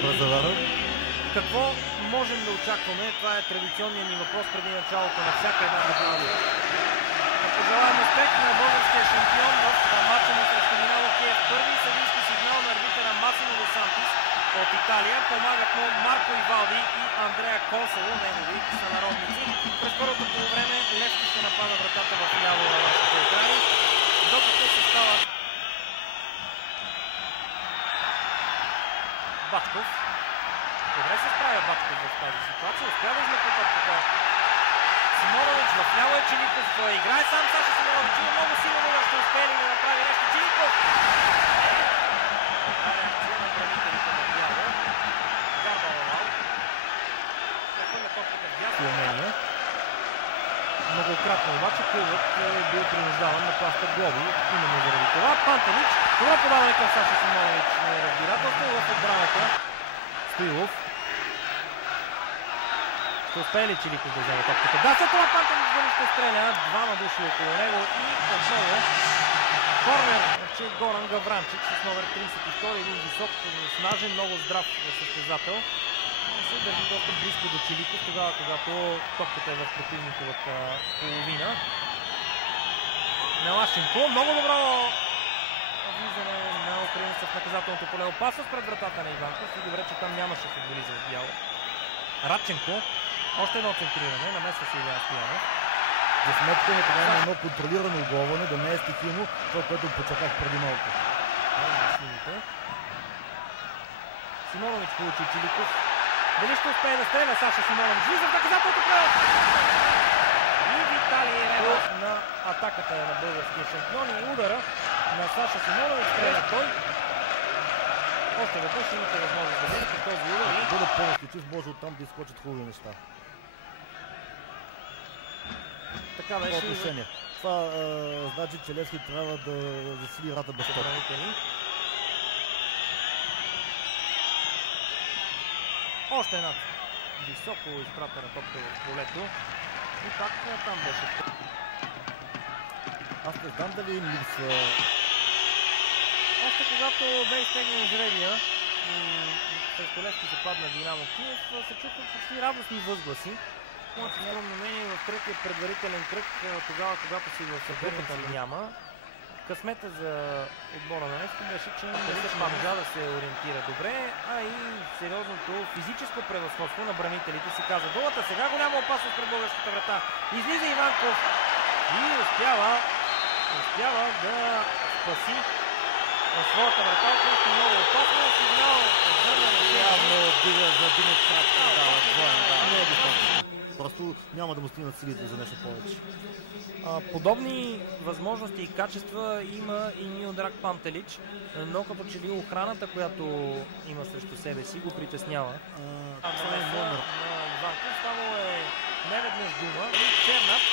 Добре заварил. Какво можем да очакваме? Това е традиционният ни въпрос преди началото на всяка една година. Да пожелаем успех на българския шампион в матча му срещу Динамо Киев. Първи съдийски сигнал на арбитъра Масимо де Сантис от Италия. Помагат му Марко Ивалди и Андреа Консало, негови сънародници. През първото полувреме Левски ще напада вратата в ляво на нашите екрани, докато се става Бачков. Добре се справя Бачков в тази ситуация. Успя да излепа топката Симонович. В ляво е Чиликов. Играе сам Саша Симонович. Има много силно, но ще успее ли да направи нещо. Чиликов! Реакция на бранителите на бяло. Гарбаловал. Прехвърля топката в дясно. Многократно обаче клубът е бил принуждаван да плаща глоби. Именно заради това. Пантелич. Добро подаване към Саша Симонович на разбирателство в отбраната. Стоилов. Ще успее ли Чиликов да вземе топката? Да, след това Пантелич дали ще стреля. Двама души около него и отново корнер, че Горан Гавранчич с номер 32, един висок, снажен, много здрав състезател. Се държи доста близко до Чиликов, тогава когато топката е в противниковата половина. Мелашенко, много добро влизане на украинеца в наказателното поле. Опасност пред вратата на Иванков и добре, че там нямаше футболизъм в бяло. Радченко, още едно центриране, намесва се Илиян Стоянов. За сметка на това едно контролирано оголване, да не е стихийно, това, което почаках преди малко. Симонович получи Чиликов. Дали ще успее да стреля Саша Симонович? Влиза в наказателното поле! И Виталий Ревов на атаката на българския шампион и удара на Саша Симонович. Стреля той. Още веднъж имате възможност да видите този удар. Ако бъде по-настойчив, може оттам да изкочат хубави неща. Така беше. Отношение. Това значи, че Левски трябва да засили рата без топ. Още една високо изпратена топка в полето. И пак там беше. Аз не знам дали им липсва. Още когато бе изтеглен жребия и срещу Левски се падна Динамо Киев, се чуха почти радостни възгласи. Моето скромно мнение в третия предварителен кръг, тогава когато си в съперника няма. Късмета за отбора на Левски беше, че не се можа да се ориентира добре, а и сериозното физическо превъзходство на бранителите си каза думата. Сега голяма опасност пред българската врата. Излиза Иванков и успява да спаси своята врата, която е много опасна. Сигнал явно дига за дигнат крак. Не е достатъчно. Просто няма да му стигнат силите за нещо повече. Подобни възможности и качества има и Милдраг Пантелич, но като че ли охраната, която има срещу себе си, го притеснява. Това е номер. Иванков, само е неведнъж дума. Чернат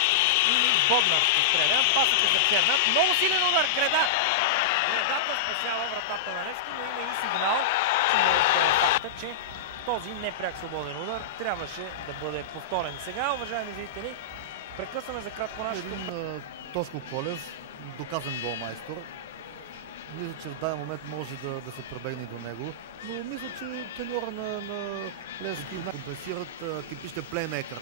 или Боднар ще стреля. Пасът е за Чернат. Много силен удар. Гредата спасява вратата на Левски, но има и сигнал, че може да е факта, че този непряк свободен удар трябваше да бъде повторен. Сега, уважаеми зрители, прекъсваме за кратко нашето. Един Тошко Колев, доказан голмайстор. Мисля, че в даден момент може да се пребегне до него, но мисля, че треньора на Левски компенсират типичен плеймейкър.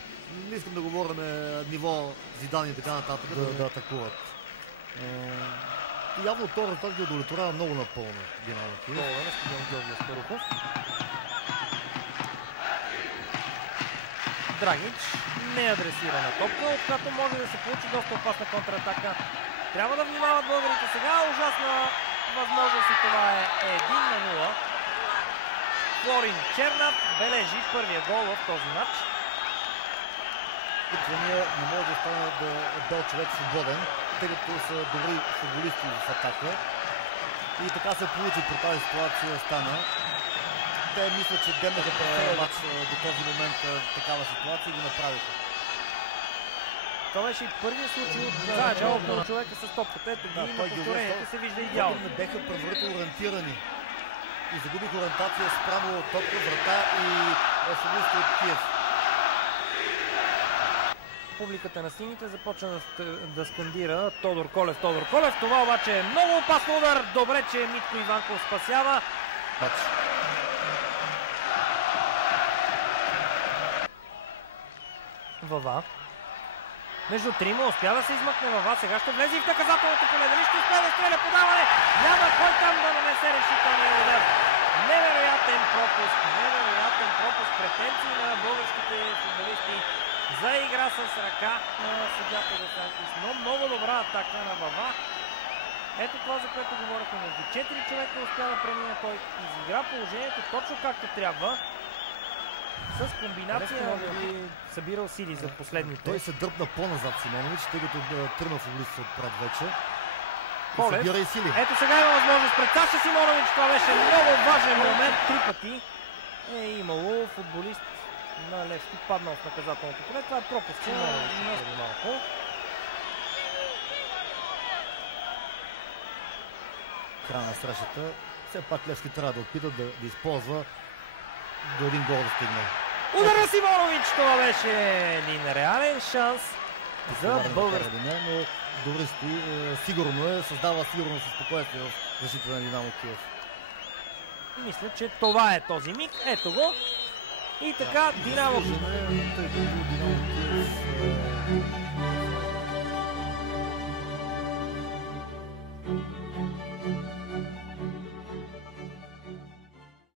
Не искам да говоря на ниво Зидан и така нататък, да атакуват. Явно този резултат ги удовлетворява много напълно Динамо Киев. Гола на стадион Георги Аспарухов. Драгич не адресира на топка, от която може да се получи доста опасна контратака. Трябва да внимават българите сега. Ужасна възможност и това е 1-0. Флорин Чернат бележи първия гол в този матч. Не може да стане отдел човек свободен, тъй като са добри футболисти в атака. И така се получи при тази ситуация стана. Те мислят, че демнаха този матч до този момент такава ситуация и го направиха. Това беше и първият случай от около човека с топката. Ето ги на повторението се вижда идеално. Не беха предварително ориентирани и загубиха ориентация спрямо топка, врата и футболисти от Киев. Публиката на сините започна да скандира Тодор Колев. Това обаче е много опасно удар. Добре, че Митко Иванков спасява. Вава. Между трима успя да се измъкне Вава. Сега ще влезе и в наказателното поле. Дали ще успее да стреля подаване? Няма кой там да нанесе решителния удар. Невероятен пропуск. Невероятен пропуск. Претенции на българските футболисти за игра с ръка на съдията Досантис. Но много добра атака на Вава. Ето това, за което говорихме. Между 4 човека успя да премине. Той изигра положението точно както трябва. С комбинация би събирал сили за последните. Той се дърпна по-назад Симонович, тъй като тръгна футболистите отпред вече. Колев. Събира и сили. Ето сега има възможност пред Саша Симонович. Това беше много важен момент. 3 пъти е имало футболист на Левски паднал в наказателното поле. Това е пропуск. Малко. Края на срещата. Все пак Левски трябва да опитат да използва до един гол да стигне. Удар на Симонович! Това беше един реален шанс за български. Но добре стои. Сигурно е. Създава сигурност и спокойствие в защита на Динамо Киев. Мисля, че това е този миг. Ето го. И така Динамо. Динамо